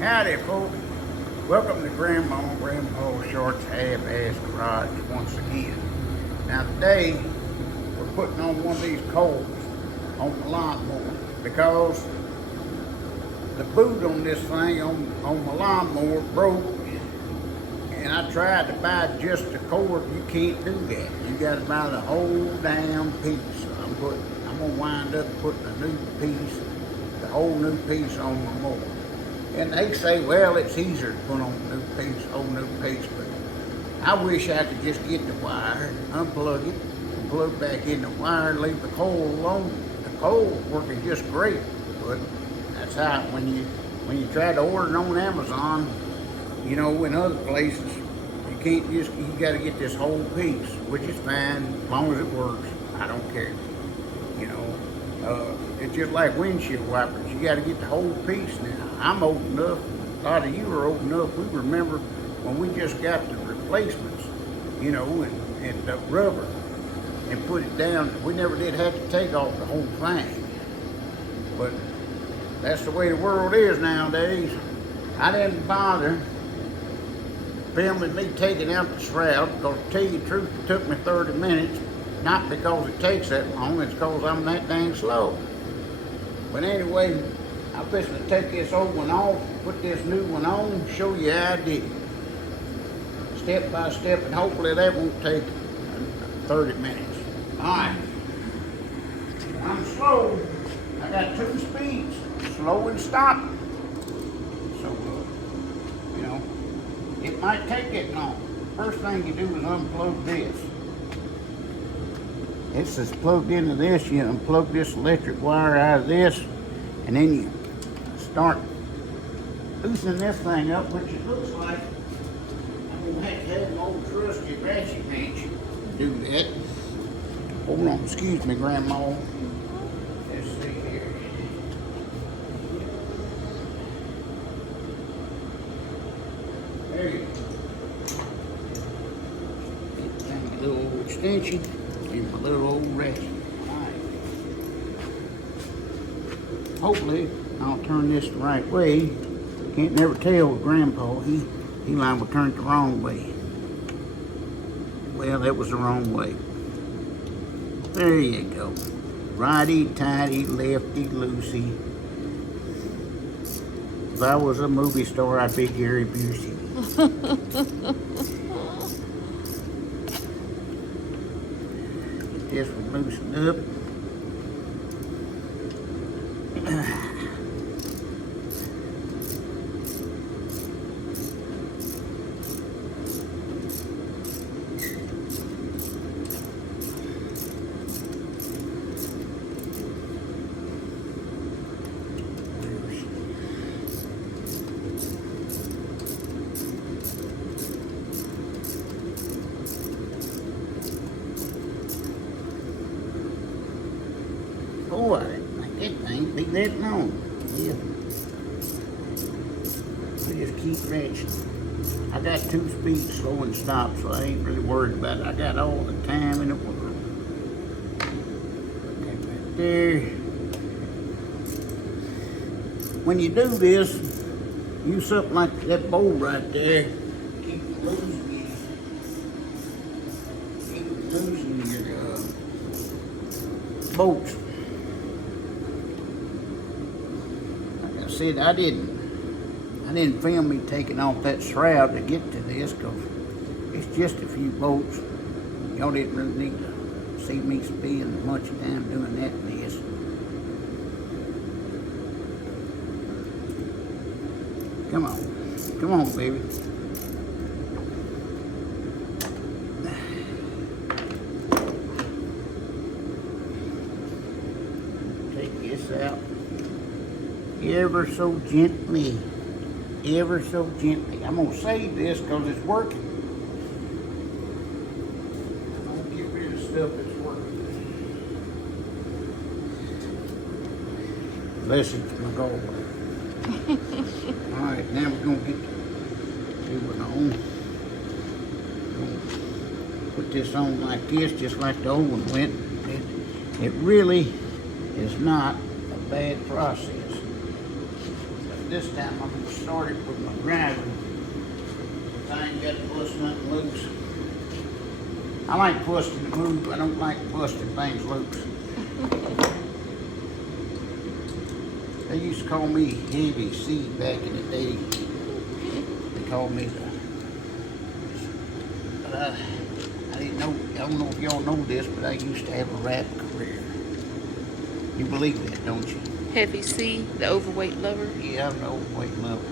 Howdy, folks. Welcome to Grandpa Shart's Half-Ass Garage once again. Now today, we're putting on one of these coils on the lawnmower because the boot on this thing on my lawnmower broke, and I tried to buy just the cord. You can't do that. You got to buy the whole damn piece. So I'm gonna wind up putting a new piece, the whole new piece on my mower. And they say, well, it's easier to put on a whole new piece, but I wish I could just get the wire, unplug it, and plug back in the wire, and leave the coil alone. The coil's working just great, but that's how when you try to order it on Amazon, you know, in other places, you got to get this whole piece, which is fine as long as it works. I don't care, you know. It's just like windshield wipers. You got to get the whole piece now. I'm old enough, a lot of you are old enough, we remember when we just got the replacements, you know, and the rubber and put it down. We never did have to take off the whole thing. But that's the way the world is nowadays. I didn't bother filming me taking out the shroud because, to tell you the truth, it took me 30 minutes. Not because it takes that long, it's because I'm that dang slow. But anyway, I'm fixing to take this old one off, put this new one on, show you how I did it. Step by step, and hopefully that won't take 30 minutes. Alright. I'm slow. I got two speeds, slow and stop. So, you know, it might take that long. First thing you do is unplug this. This is plugged into this. You unplug this electric wire out of this, and then you start loosening this thing up, which it looks like I'm gonna have to have an old trusty ratchet wrench to do that. Hold on, excuse me, Grandma. Let's see here. There you go. Get a little old extension. And my little old ratchet. Alright. Hopefully, I'll turn this the right way. Can't never tell with Grandpa. He liable to turn it the wrong way. Well, that was the wrong way. There you go. Righty-tighty, lefty-loosey. If I was a movie star, I'd be Gary Busey. This will loosen up. Oh, I didn't think that thing be that long. Yeah. I just keep ratcheting. I got two speeds, slow and stop, so I ain't really worried about it. I got all the time in the world. Okay, right there. When you do this, use something like that bowl right there. Keep it losing your bolts. I said I didn't film me taking off that shroud to get to this because it's just a few bolts. Y'all didn't really need to see me spend much time doing that mess. Come on, baby. Take this out. Ever so gently. Ever so gently. I'm going to save this because it's working. I'm going to get rid of stuff that's working. Unless it's my goal. Alright, now we're going to get the new one on. Put this on like this, just like the old one went. It really is not a bad process. this time I'm gonna start it with my grinder. I ain't got to bust nothing loose. I like busting the move. I don't like busting things loose. They used to call me Heavy C back in the day. They called me the. But I didn't know. I don't know if y'all know this, but I used to have a rap career. You believe that, don't you? Heavy C, the overweight lover. Yeah, I'm the overweight lover.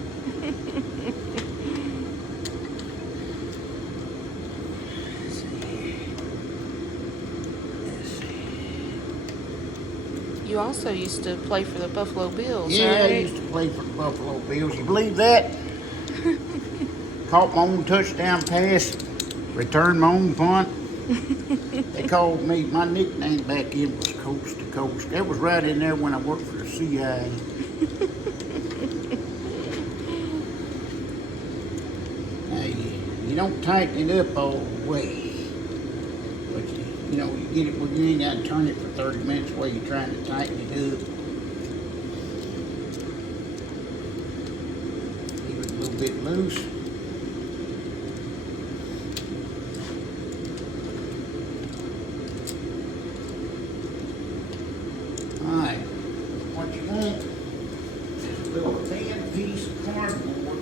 You also used to play for the Buffalo Bills, Yeah, right? I used to play for the Buffalo Bills. You believe that? Caught my own touchdown pass, returned my own punt. They called me, my nickname back then was Coast to Coast. That was right in there when I worked for the CIA. Now, you don't tighten it up all the way. But you know, you get it where you ain't got to turn it for 30 minutes while you're trying to tighten it up. Leave it a little bit loose. Alright, what you want is a little thin piece of cardboard,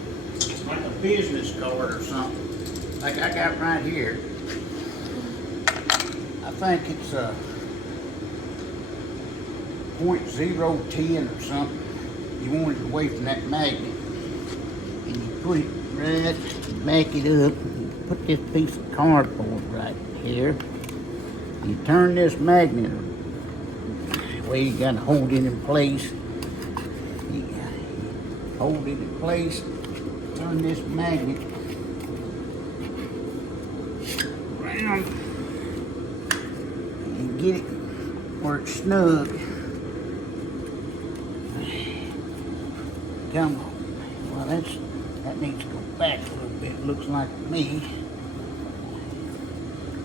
like a business card or something, like I got right here. I think it's a .010 or something. You want it away from that magnet. And you put it right, back it up, you put this piece of cardboard right here. You turn this magnet way you gotta hold it in place. You hold it in place, turn this magnet around and get it where it's snug. Come on. Well, that needs to go back a little bit, looks like to me.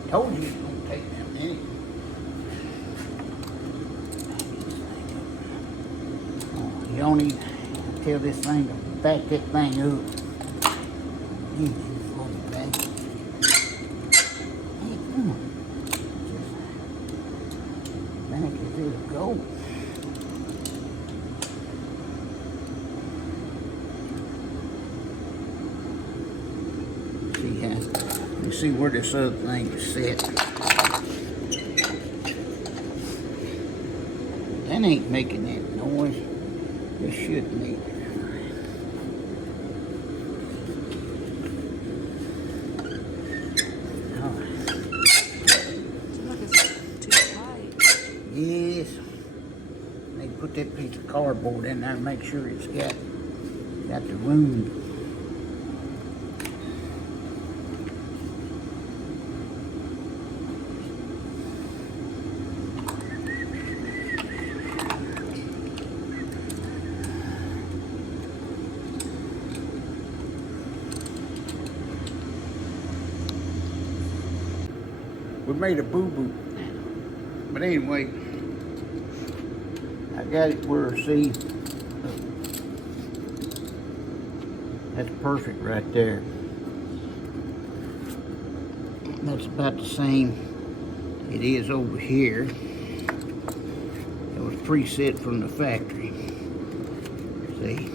Told you it's gonna take that minute. You don't need to tell this thing to back that thing up. Back it, it'll go. See how, you see where this other thing is set. That ain't making that noise. This should make it. Too tight. Yes. They put that piece of cardboard in there and make sure it's got the room. We made a boo-boo. But anyway, I got it where, see, that's perfect right there. That's about the same it is over here. It was preset from the factory. See?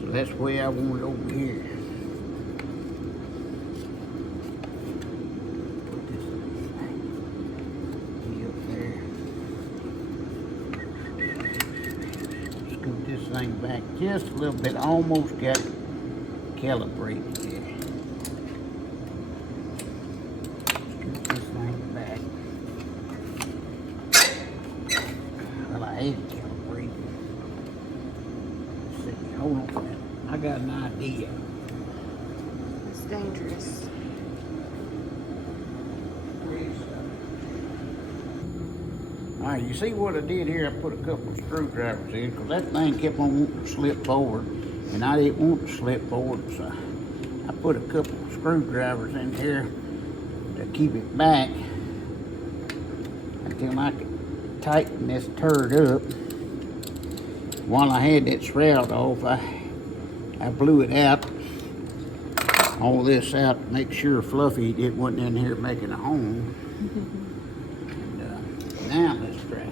So that's the way I want it over here. Thing back just a little bit, almost got it calibrated here. Scoot this thing back. Well, I hate it calibrated. Let's see, hold on a minute. I got an idea. It's dangerous. Alright, you see what I did here? I put a couple of screwdrivers in because that thing kept on wanting to slip forward and I didn't want to slip forward, so I put a couple of screwdrivers in here to keep it back until I could tighten this turd up. While I had that shroud off, I I blew it out, all this out, to make sure Fluffy it wasn't in here making a home. And now let's try it.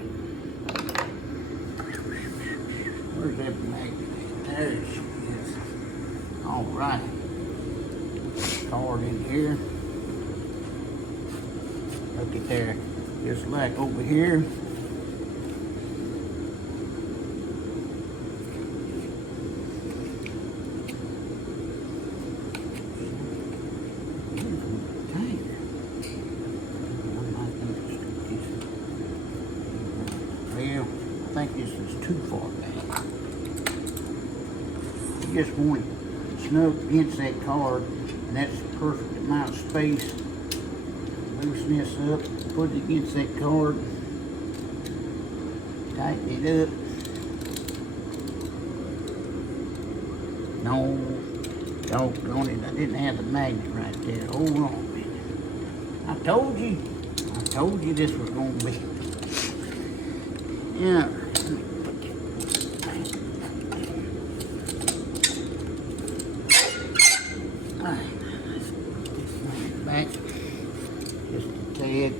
Where's that magnet? There she is. All right. Card in here. Look at there. Just like over here. Well, I think this is too far back. You just want it snug against that card, and that's the perfect amount of space. Loosen this up, put it against that card, tighten it up. No, doggone it, I didn't have the magnet right there. Hold on a minute. I told you this was going to be. Yeah. Alright, let's put this thing back just a tad.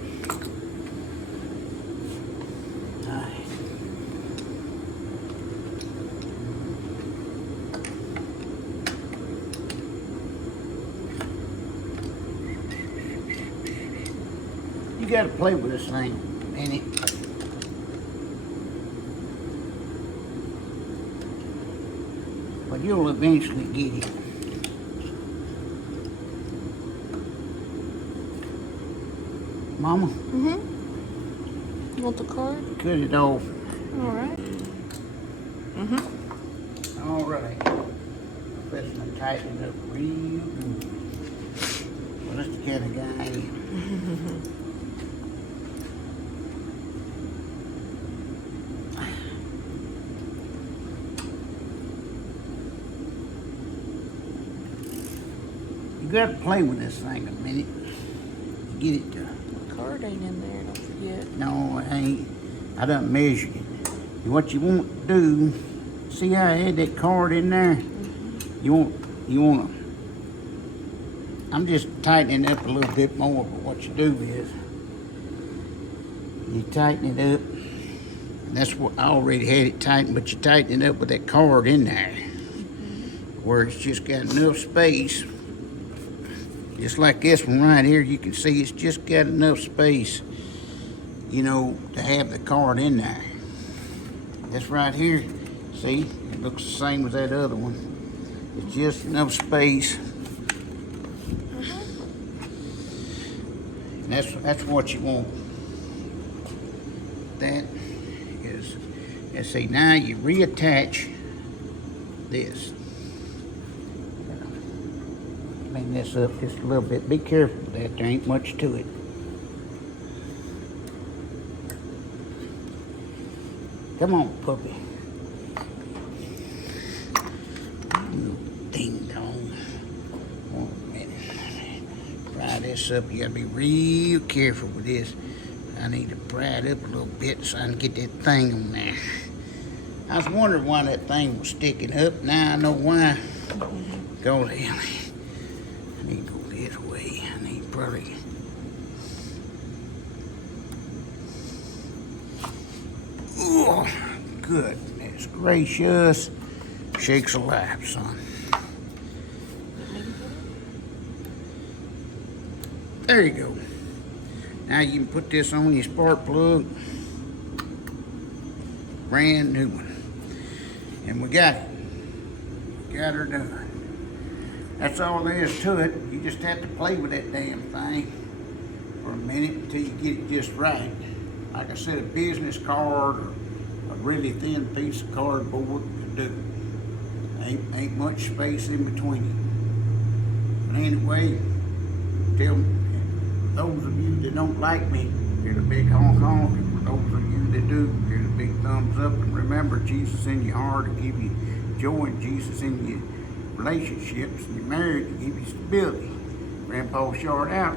Alright. You gotta play with this thing, ain't it? But you'll eventually get it. Mama? Mm-hmm. You want the card? Cut it off. All right. Mm-hmm. All right. Let's tighten it up real good. Well, that's the kind of guy I am. You gotta play with this thing a minute. Get it to. The card ain't in there, don't forget. No, it ain't. I done measured it. And what you want to do, see how I had that card in there? Mm-hmm. You want to, I'm just tightening it up a little bit more, but what you do is, you tighten it up. And that's what, I already had it tightened, but you tighten it up with that card in there. Where it's just got enough space. Just like this one right here, you can see it's just got enough space, you know, to have the card in there. This right here, see, it looks the same as that other one. It's just enough space. And that's what you want. That is, let's see, now you reattach this. Clean this up just a little bit. Be careful with that, there ain't much to it. Come on, puppy. Ding dong. One minute. Pry this up. You gotta be real careful with this. I need to pry it up a little bit so I can get that thing on there. I was wondering why that thing was sticking up. Now I know why. Go ahead. I need to go this way. I need probably. Oh, goodness gracious. Shakes alive, son. There you go. Now you can put this on your spark plug. Brand new one. And we got it. We got her done. That's all there is to it. You just have to play with that damn thing for a minute until you get it just right. Like I said, a business card or a really thin piece of cardboard to do. Ain't much space in between it. But anyway, tell those of you that don't like me, here's a big honk honk. And for those of you that do, here's a big thumbs up. And remember, Jesus in your heart to give you joy, and Jesus in your relationships and your marriage to give you stability. Grandpa Shart out.